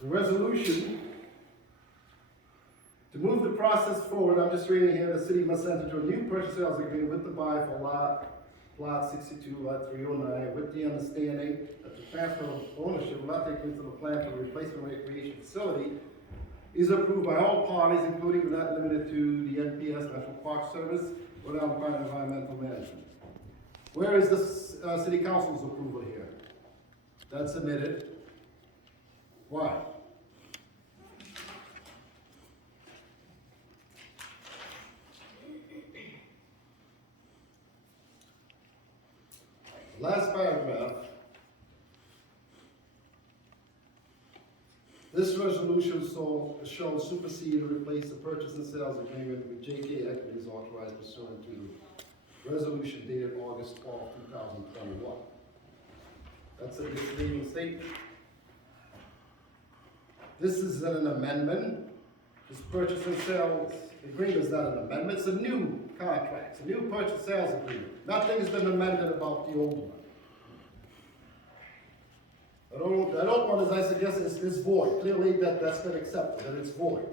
The resolution to move the process forward, I'm just reading here, the city must enter into a new purchase sales agreement with the buyer for lot 62, lot 309, with the understanding that the transfer of ownership will not take place until the plan for the replacement recreation facility is approved by all parties, including but not limited to the NPS, National Park Service, Rhode Island Department of Environmental Management. Where is the city council's approval here? That's submitted. Why? Last paragraph. This resolution shall supersede or replace the purchase and sales agreement with J.K. Equities authorized pursuant to resolution dated August 12, 2021. That's a misleading statement. This is an amendment. This purchase and sales agreement is not an amendment, it's a new contract, it's a new purchase sales agreement. Nothing has been amended about the old one. That old one, as I suggested, is void. Clearly that's been accepted, that it's void.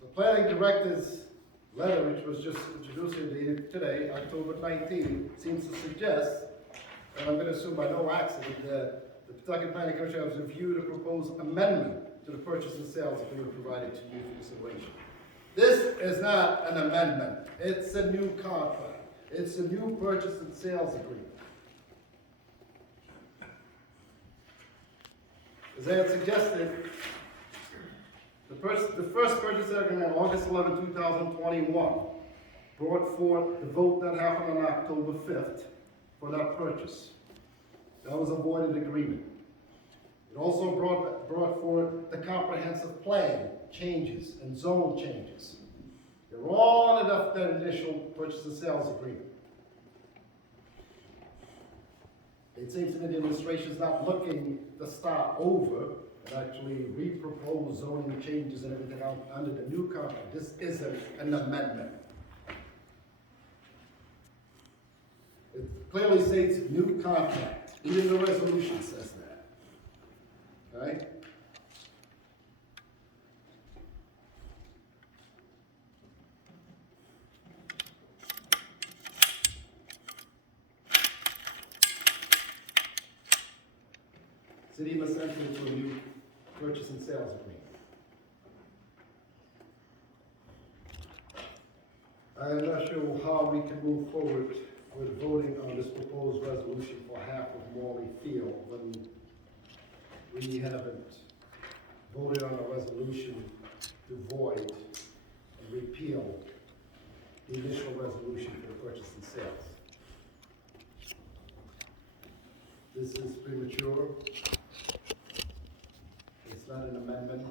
The planning director's letter, which was just introduced today, October 19, seems to suggest, and I'm going to assume by no accident, that the Pawtucket Planning Commission has reviewed a proposed amendment to the purchase and sales agreement provided to you for consideration. This is not an amendment. It's a new contract. It's a new purchase and sales agreement. As I had suggested, the first purchase agreement on August 11, 2021 brought forth the vote that happened on October 5th for that purchase. That was a voided agreement. It also brought forth the comprehensive plan changes and zone changes. They were all enough that initial purchase and sales agreement. It seems to me the administration is not looking to start over and actually re-propose zoning changes and everything else under the new contract. This isn't an amendment. It clearly states new contract. Even the resolution says that. Right? City must enter into a new purchase and sales agreement. I am not sure how we can move forward with voting on this proposed resolution for half of Morley Field when we haven't voted on a resolution to void and repeal the initial resolution for the purchase and sales. This is premature. It's not an amendment.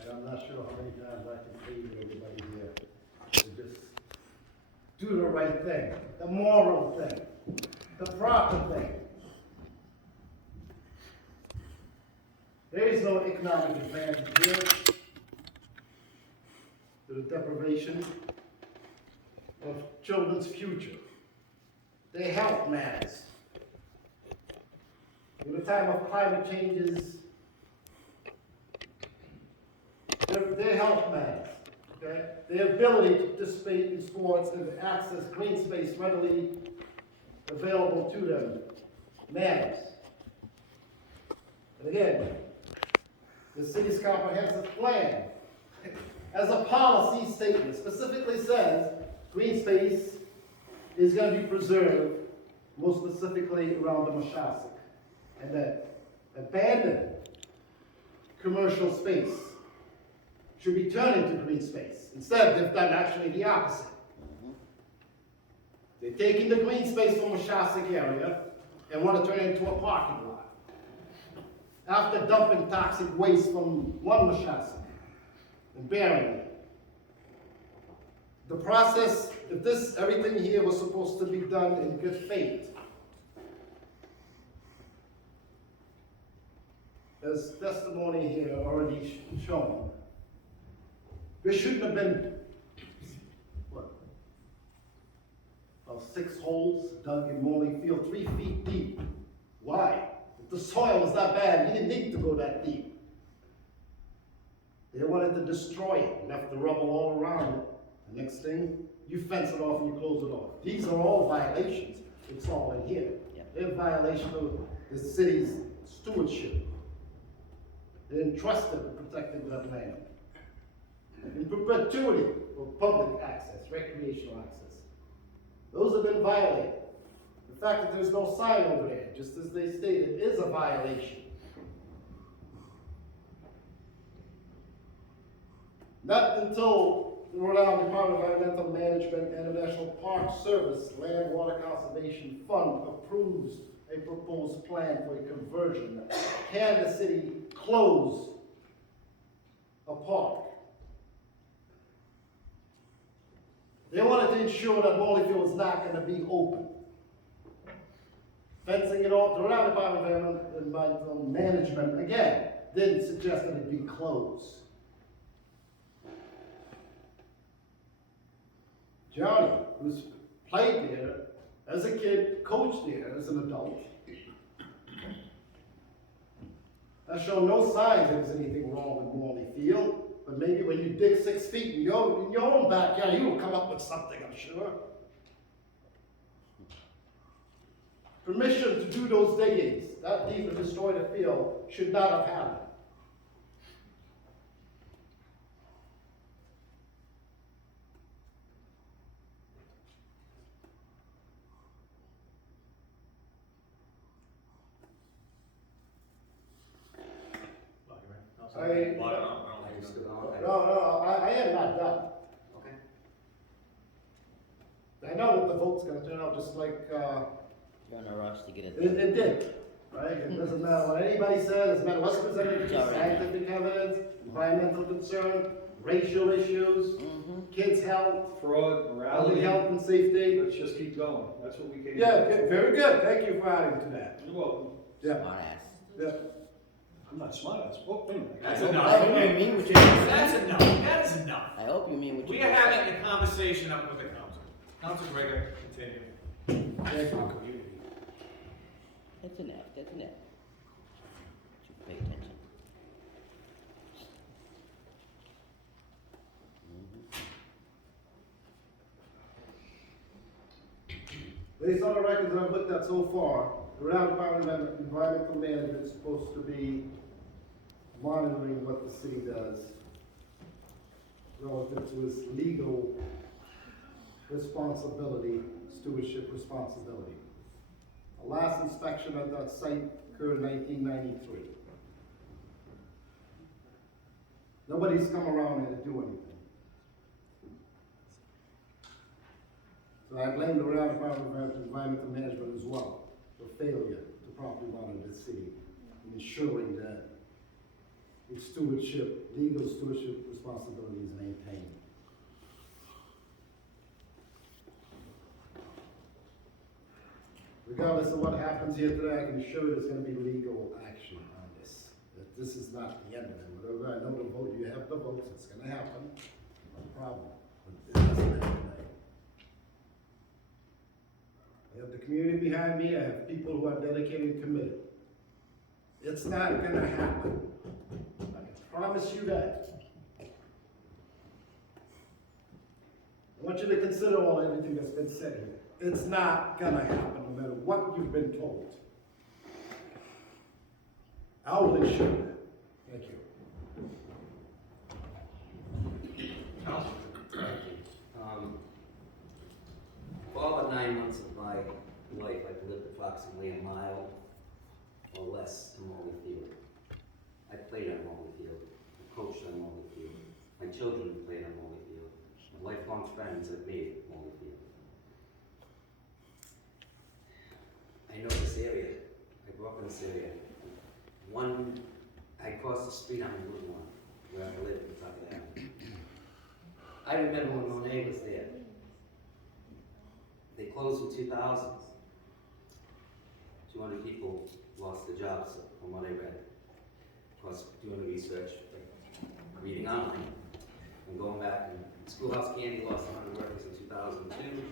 And I'm not sure how many times I can say to everybody here to just do the right thing, the moral thing, the proper thing. There is no economic advantage here to the deprivation of children's future. Their health matters. In the time of climate changes, their health matters. Okay? Their ability to participate in sports and access green space readily available to them matters. And again, the city's comprehensive plan, as a policy statement, specifically says green space is going to be preserved, most specifically around the Moshasek, and that abandoned commercial space should be turned into green space. Instead, they've done actually the opposite. They're taking the green space from the Moshasek area and want to turn it into a parking lot. After dumping toxic waste from one Moshasek and burying it. The process, if everything here was supposed to be done in good faith, as testimony here already shown, there shouldn't have been, what, about 6 holes dug in Morley Field, 3 feet deep. Why? If the the soil was that bad, you didn't need to go that deep. They wanted to destroy it, left the rubble all around it. The next thing, you fence it off and you close it off. These are all violations. It's all in here. Yeah. They're violation of the city's stewardship. They're entrusted with protecting that land. In perpetuity for public access, recreational access. Those have been violated. The fact that there's no sign over there, just as they stated, is a violation. Not until the Rhode Island Department of Environmental Management and the National Park Service Land Water Conservation Fund approves a proposed plan for a conversion can the city close a park. They wanted to ensure that Morley Field was not going to be open. Fencing it off, the Rhode Island Department of Environmental Management, again, didn't suggest that it be closed. Johnny, who's played there as a kid, coached there as an adult, has shown no signs there's anything wrong with Morley Field. But maybe when you dig 6 feet in your own backyard, you will come up with something, I'm sure. Permission to do those diggings, that deep to destroy the field, should not have happened. I am not done. Okay. I know that the vote's gonna turn out just like, You're in a rush to get it. it did, right? It doesn't matter what anybody says, it doesn't matter what's presented, It's all right. scientific evidence, environmental concern, racial issues, kids' health, Fraud, public morality, health and safety. let's just keep going, that's what we came. Yeah, here for. very good, thank you for adding to that. You're welcome. Yeah, Smart ass. yeah. I'm not smart, I spoke, anyway. That's I enough. hope you mean what you That's enough. That is enough. I hope you mean what you We are having a conversation up with the council. Council Gregor, continue. Thank you. That's enough, that's enough. You pay attention. Based on the records I've looked at so far, the Rhode Island Department of Environmental Management is supposed to be monitoring what the city does relative to its legal responsibility, stewardship responsibility. The last inspection at that site occurred in 1993. Nobody's come around here to do anything. So I blame the Rhode Island Department of Environmental Management as well for failure to properly monitor the city and ensuring that its stewardship, legal stewardship responsibility is maintained. Regardless of what happens here today, I can assure you there's going to be legal action on this. That this is not the end of it. Whatever, I know the vote, you have the votes, it's going to happen, no problem. But it doesn't end today. I have the community behind me, I have people who are dedicated and committed. It's not going to happen. I can promise you that. I want you to consider everything that's been said here. It's not gonna happen, no matter what you've been told. I will ensure that. Thank you. Council. For all but 9 months of my life, I've lived approximately a mile or less to Morley Field. I played on Morley Field, I coached on Morley Field. My children played on Morley Field. My lifelong friends have made Morley Field. I know this area. I grew up in this area. I crossed the street on Route 1, where I live in Pawtucket. I remember when Monet was there. They closed in 2000. 200 people lost their jobs, from what I read. Of course, doing the research, reading online, and going back. And Schoolhouse Candy lost 100 workers in 2002.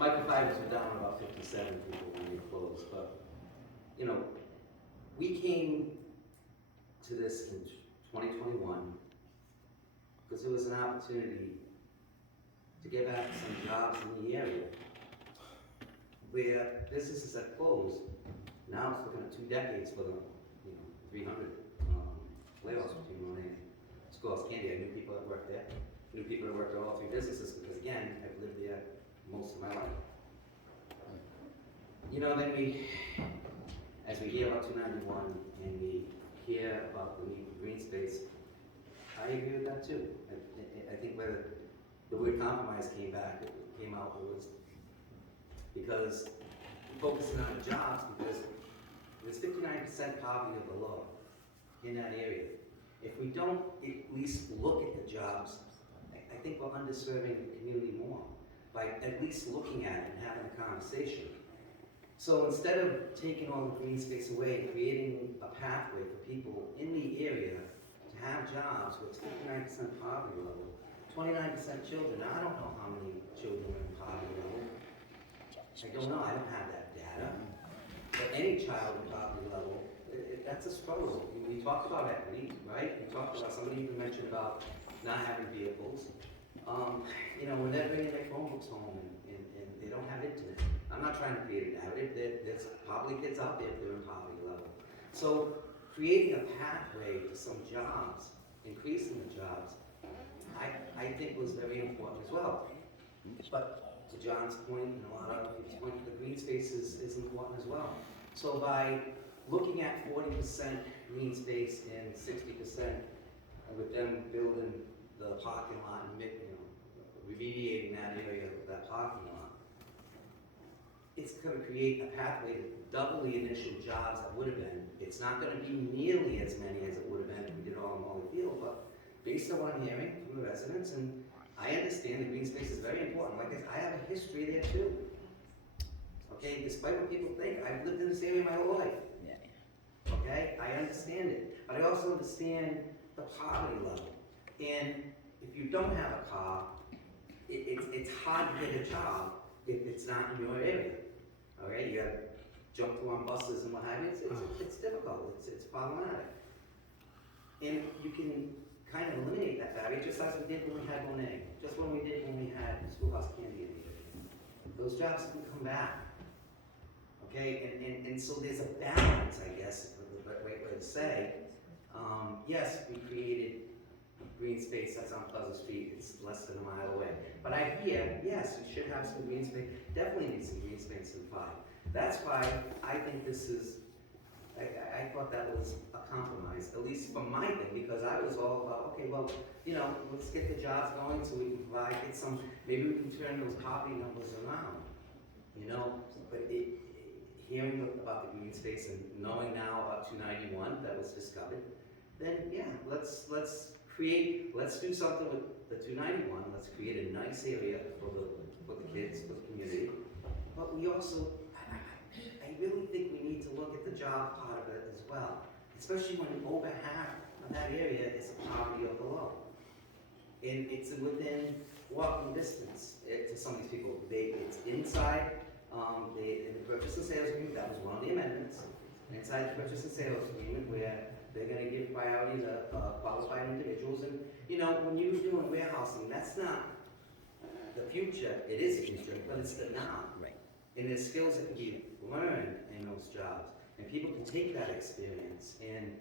Microfibers were down about 57 people when they closed. But, you know, we came to this in 2021 because it was an opportunity to get back some jobs in the area where businesses have closed. Now it's looking at 2 decades for them, 300 layoffs between Morley and Schools Candy. I knew people that worked there. Knew people that worked at all 3 businesses because, again, I've lived there most of my life. Then as we hear about 291 and we hear about the need for green space, I agree with that too. I think where the word compromise came out was because focusing on the jobs, because there's 59% poverty or below in that area. If we don't at least look at the jobs, I think we're underserving the community more by at least looking at it and having a conversation. So instead of taking all the green space away and creating a pathway for people in the area to have jobs with 59% poverty level, 29% children. Now, I don't know how many children are in poverty level. I don't know, I don't have that data. But any child in poverty level, that's a struggle. We talked about equity, right? We talked about, somebody even mentioned about not having vehicles. When they're bringing their Chromebooks home and they don't have internet. I'm not trying to create a narrative. There's probably kids out there that are in poverty level. So creating a pathway to some jobs, increasing the jobs, I think was very important as well. But to John's point, and a lot of other people's point, the green space is important as well. So by looking at 40% green space and 60% with them building the parking lot and remediating that area, that parking lot, it's going to create a pathway to double the initial jobs that would have been. It's not going to be nearly as many as it would have been if we did it all in Morley Field, but based on what I'm hearing from the residents, and I understand the green space is very important. Like I have a history there too. Okay, despite what people think, I've lived in this area my whole life. Okay, I understand it, but I also understand the poverty level. And if you don't have a car, it's hard to get a job if it's not in your area. All right, you have to jump through on buses and what have you. It's difficult. It's problematic. And you can kind of eliminate that barrier just as we did when we had Monet, just when we did when we had Schoolhouse Candy in the Those jobs can come back. Okay, and so there's a balance, I guess, is the right way to say. Yes, we created green space that's on Pleasant Street. It's less than a mile away. But I hear, yes, you should have some green space. Definitely need some green space in 5. That's why I think this is, I thought that was a compromise, at least for my thing, because I was all about, okay, well, let's get the jobs going so we can provide, maybe we can turn those poverty numbers around, but hearing about the green space and knowing now about 291 that was discovered, then yeah, let's do something with the 291. Let's create a nice area for the kids, for the community. But we also, I really think we need to look at the job part of it as well, especially when over half of that area is poverty or below. And it's within walking distance to some of these people. It's inside. In the purchase and sales agreement, that was one of the amendments. Inside the purchase and sales agreement, where they're going to give priority to qualified individuals. And when you're doing warehousing, that's not the future. It is the future, but it's the now. Right. And there's skills that can be learned in those jobs, and people can take that experience and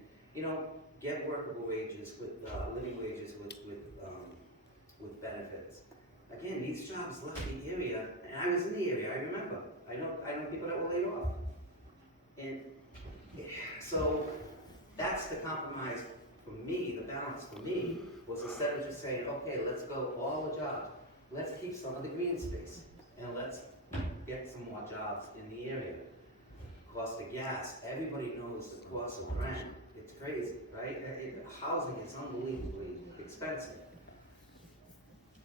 get workable wages with living wages with benefits. Again, these jobs left the area, and I was in the area. I remember. I know people that were laid off, and so that's the compromise for me. The balance for me was, instead of just saying, okay, let's go all the jobs, let's keep some of the green space, and let's get some more jobs in the area. Cost of gas, everybody knows the cost of rent. It's crazy, right? Housing is unbelievably expensive.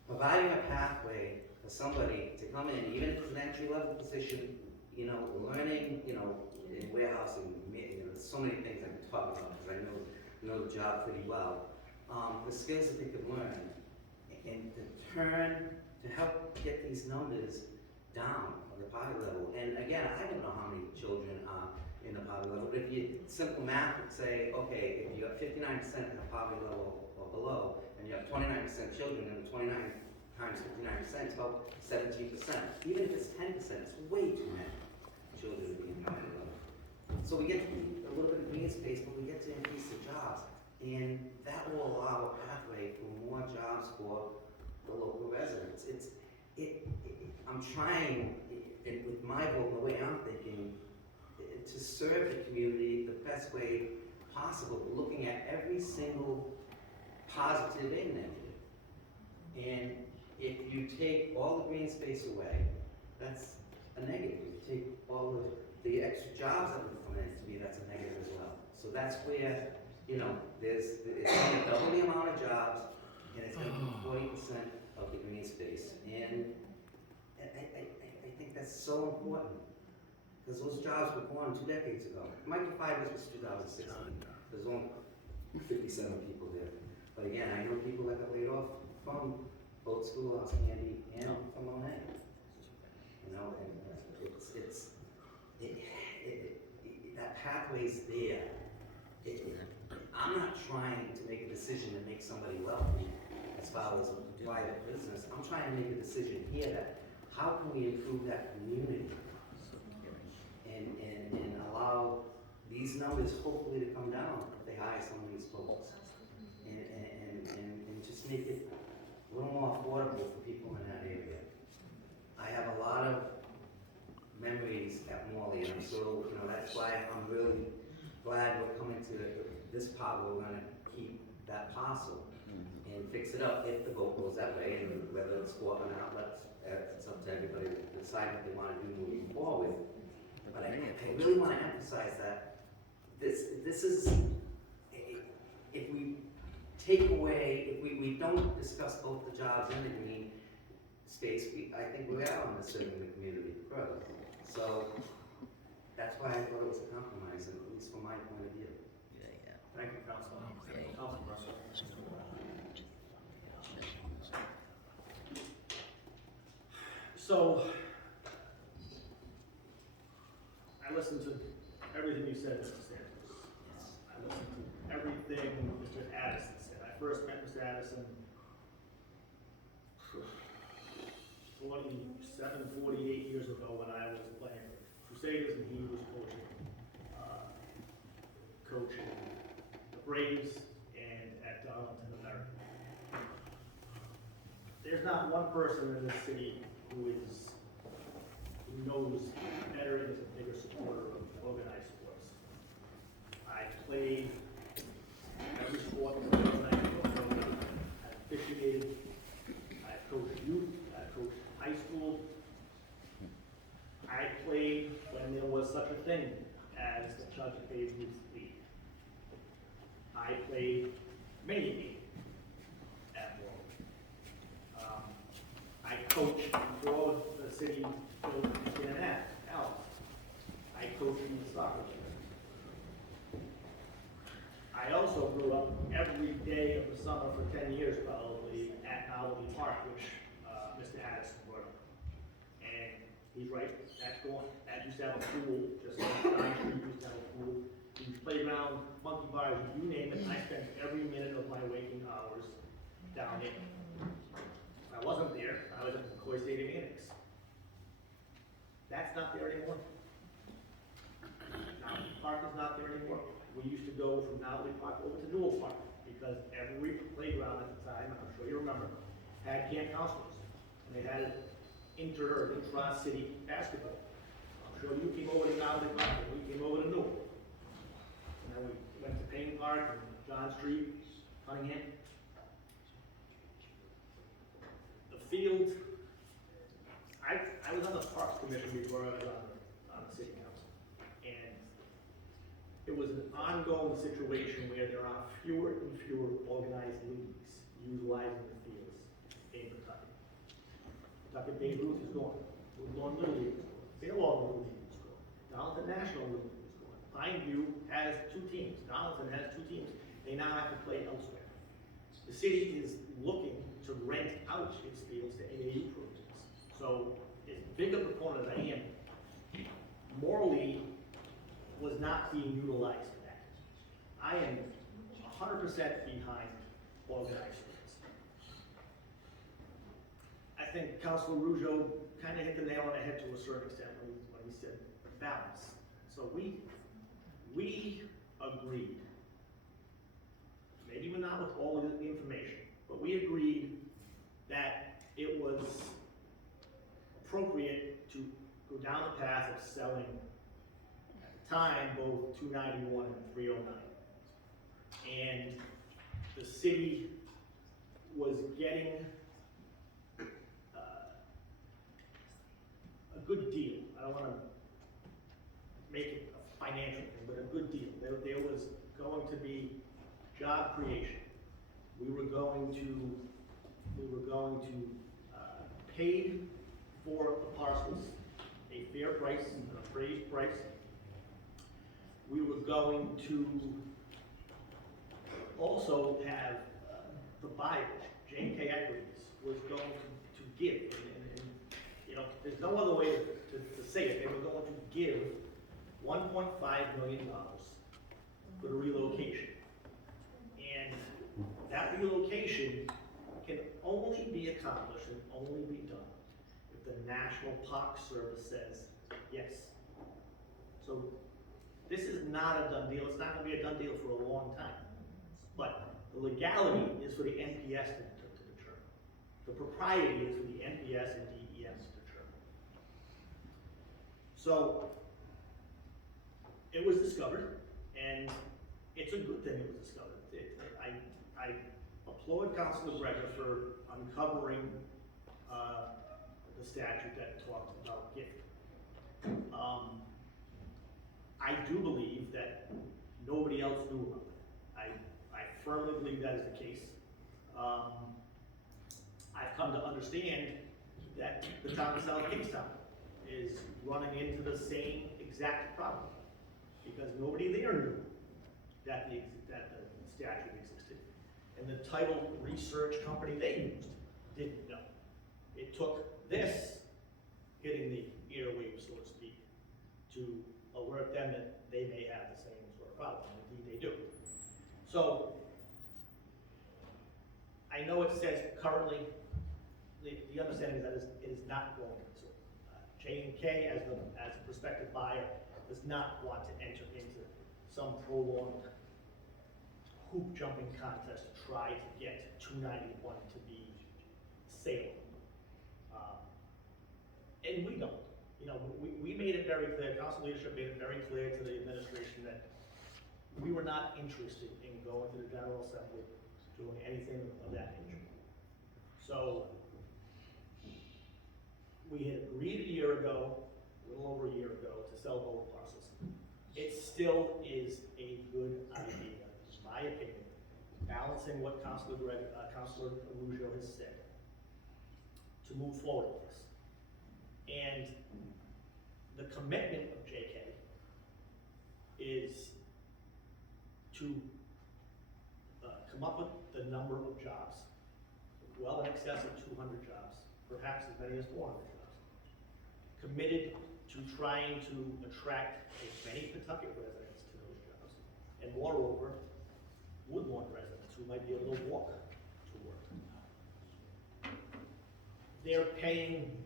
Providing a pathway for somebody to come in, even if it's an entry-level position, learning, in warehousing, there's so many things I can talk about because I know the job pretty well. The skills that they could learn, and to help get these numbers down on the poverty level. And again, I don't know how many children are in the poverty level, but if you simple math would say, okay, if you got 59% at the poverty level or below, and you have 29% children, and 29 times 59% is about 17%. Even if it's 10%, it's way too many children to be in poverty level. So we get to keep a little bit of green space, but we get to increase the jobs. And that will allow a pathway for more jobs for the local residents. I'm trying, with my vote, the way I'm thinking, to serve the community the best way possible, looking at every single positive and negative. And if you take all the green space away, that's a negative. If you take all of the extra jobs that would come in, to me, that's a negative as well. So that's where, it's going to double the amount of jobs, and it's going to be 40% of the green space. And I think that's so important, because those jobs were born 2 decades ago. Microfibers was 2016. There's only 57 people there. But again, I know people that got laid off from both Schoolhouse Candy and from Monet. And that pathway's there. I'm not trying to make a decision to make somebody wealthy as far as a private business. I'm trying to make a decision here that how can we improve that community and allow these numbers hopefully to come down if they hire some of these folks and just make it a little more affordable for people in that area. I have a lot of memories at Morley, and so that's why I'm really glad we're coming to this part where we're going to keep that parcel and fix it up if the vote goes that way, and whether it's for or not, it's up to everybody to decide what they want to do moving forward. But I really want to emphasize that this is, if we take away, if we don't discuss both the jobs and the green space, I think we are on the serving the community further. So that's why I thought it was a compromise, at least from my point of view. Thank you, Councilman. Councilman Russell. So, I listened to everything you said, Mr. Santos. I listened to everything Mr. Addison said. I first met Mr. Addison 48 years ago when I was playing Crusaders and he was coaching the Braves and at Darlington American. There's not one person in this city who knows better and is a bigger supporter of organized sports. I played every sport in the world. I've officiated, I've coached youth, I've coached high school. I played when there was such a thing as the Pawtucket Youth League. I played many games at Morley. I coached before the city built Alex. I coached in the soccer team. I also grew up every day of the summer for 10 years probably at Morley Park, which Mr. Addison brought up. And he's right, that's going. That used to have a pool, just like Pine Street used to have a pool. Huge playground, monkey bars, you name it. I spent every minute of my waking hours down there. If I wasn't there, I was at the McCoy Stadium Annex. That's not there anymore. Now, Park is not there anymore. We used to go from Nowley Park over to Newell Park because every playground at the time, I'm sure you remember, had camp counselors. And they had inter or intra-city basketball. I'm sure you came over to Nowley Park and we came over to Newell. And then we went to Payne Park and John Street, Cunningham. The field, I was on the Parks Commission before I was on the City Council. And it was an ongoing situation where there are fewer and fewer organized leagues utilizing the fields in Pawtucket. Pawtucket Babe Ruth is gone. Woodlawn Little League is gone. Fairlawn Little League is gone. Darlington National Little League is gone. Pineview has 2 teams. Darlington has 2 teams. They now have to play elsewhere. The city is looking to rent out its fields to AAU programs. So, as big a proponent as I am, Morley was not being utilized I am 100% behind organized schools. I think Councilor Rougeau kind of hit the nail on the head to a certain extent when he said balance. So we agreed, maybe not with all of the information, but we agreed that it was appropriate to go down the path of selling, at the time, both 291 and 309. And the city was getting a good deal. I don't want to make it a financial thing, but a good deal. There was going to be job creation. We were going to pay for the parcels a fair price, an appraised price. We were going to also have the buyer, J&K Equities, was going to give, and you know, there's no other way to say it. They were going to give $1.5 million for the relocation. And that relocation can only be accomplished and only be done if the National Park Service says yes. So this is not a done deal. It's not going to be a done deal for a long time. But the legality is for the NPS to determine. The propriety is for the NPS and DES to determine. So it was discovered, and it's a good thing it was discovered. I applaud Councilor Greger for uncovering the statute that talked about gift. I do believe that nobody else knew about it. I firmly believe that is the case. I've come to understand that the town of South Kingstown is running into the same exact problem, because nobody there knew that the statute existed. And the title research company they used didn't know. It took this hitting the airwaves, so to speak, to alert them that they may have the same sort of problem, and indeed they do. So, I know it says currently, the understanding is that it is not going to. So, J&K, as a prospective buyer, does not want to enter into some prolonged hoop jumping contest to try to get 291 to be saleable. And we don't. You know, we made it very clear, council leadership made it very clear to the administration that we were not interested in going to the General Assembly, doing anything of that nature. So, we had agreed a year ago, a little over a year ago, to sell both parcels. It still is a good idea, in my opinion, balancing what Councilor Rougeau has said, to move forward with this. And the commitment of JK is to come up with the number of jobs, well in excess of 200 jobs, perhaps as many as 400 jobs. Committed to trying to attract as many Pawtucket residents to those jobs, and moreover, Woodlawn residents who might be able to walk to work. They're paying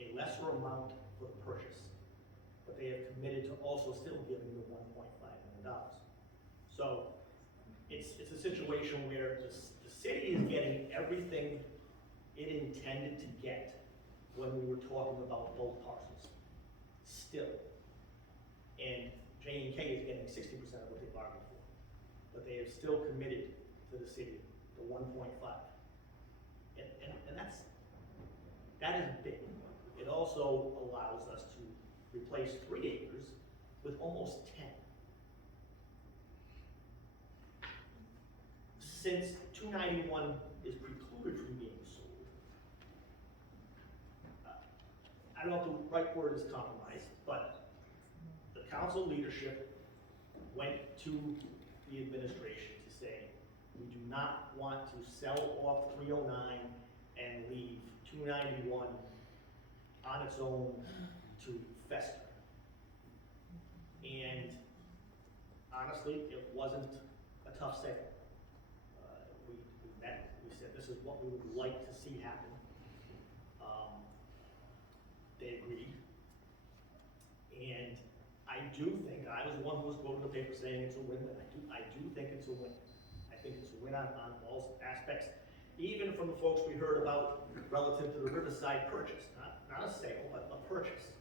a lesser amount for the purchase, but they have committed to also still giving the $1.5 million. So it's a situation where the city is getting everything it intended to get when we were talking about both parcels, still. And J&K is getting 60% of what they bargained for, but they have still committed to the city the 1.5. And that is big. It also allows us to replace 3 acres with almost 10. Since 291 is precluded from being sold, I don't know if the right word is compromised, but the council leadership went to the administration to say, we do not want to sell off 309 and leave 291 on its own to fester. And honestly, it wasn't a tough sale. We met, we said, this is what we would like to see happen. They agreed. And I do think, I was the one who was quoted in the paper saying it's a win-win. I do think it's a win. I think it's a win on all aspects, even from the folks we heard about relative to the Riverside purchase, not a sale, but a purchase.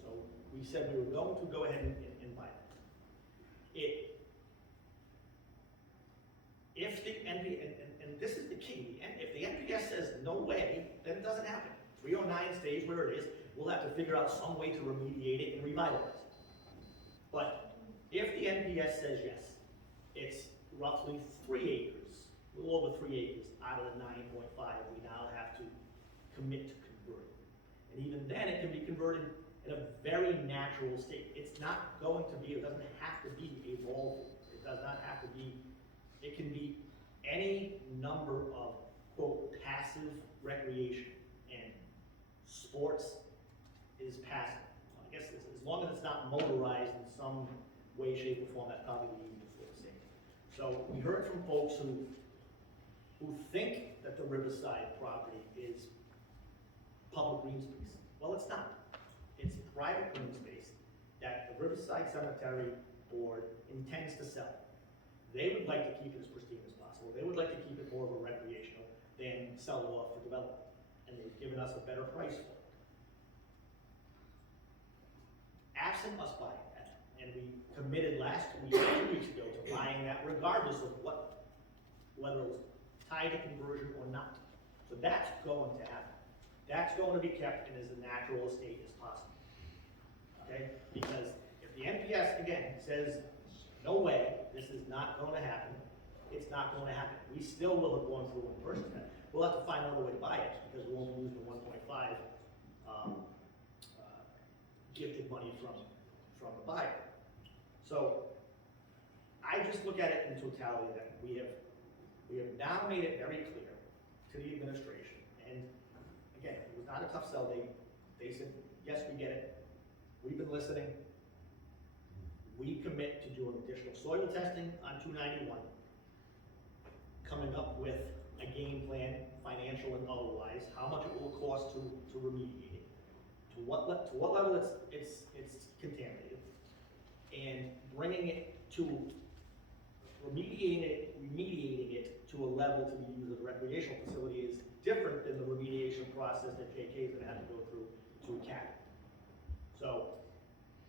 So we said we were going to go ahead and buy it. If the and this is the key, and if the NPS says no way, then it doesn't happen. 309 stays where it is. We'll have to figure out some way to remediate it and revitalize it. But if the NPS says yes, it's roughly 3 acres, a little over 3 acres out of the 9.5 we now have to commit to converting. And even then, it can be converted in a very natural state. It's not going to be, it doesn't have to be a ball field. It does not have to be, it can be any number of, quote, passive recreation. And sports is passive. I guess as long as it's not motorized in some way, shape, or form, that's probably the easiest way to say it. So we heard from folks who think that the Riverside property is public green space. Well, it's not. It's private green space that the Riverside Cemetery Board intends to sell. They would like to keep it as pristine as possible. They would like to keep it more of a recreational than sell it off for development. And they've given us a better price for it. Absent us buying that, and we committed last week, 2 weeks ago, to buying that regardless of whether it was tied to conversion or not. So that's going to happen. That's going to be kept in as natural a state as possible. Okay? Because if the NPS, again, says, no way, this is not going to happen, it's not going to happen. We still will have gone through and purchased that. We'll have to find another way to buy it because we won't lose the 1.5 gifted money from the buyer. So I just look at it in totality that we have now made it very clear to the administration. And again, it was not a tough sell. They said, yes, we get it. We've been listening. We commit to doing additional soil testing on 291, coming up with a game plan, financial and otherwise, how much it will cost to remediate it, to what level it's contaminated, and bringing it to remediating it to a level to be used as a recreational facility is different than the remediation process that JK is going to have to go through to cap it. So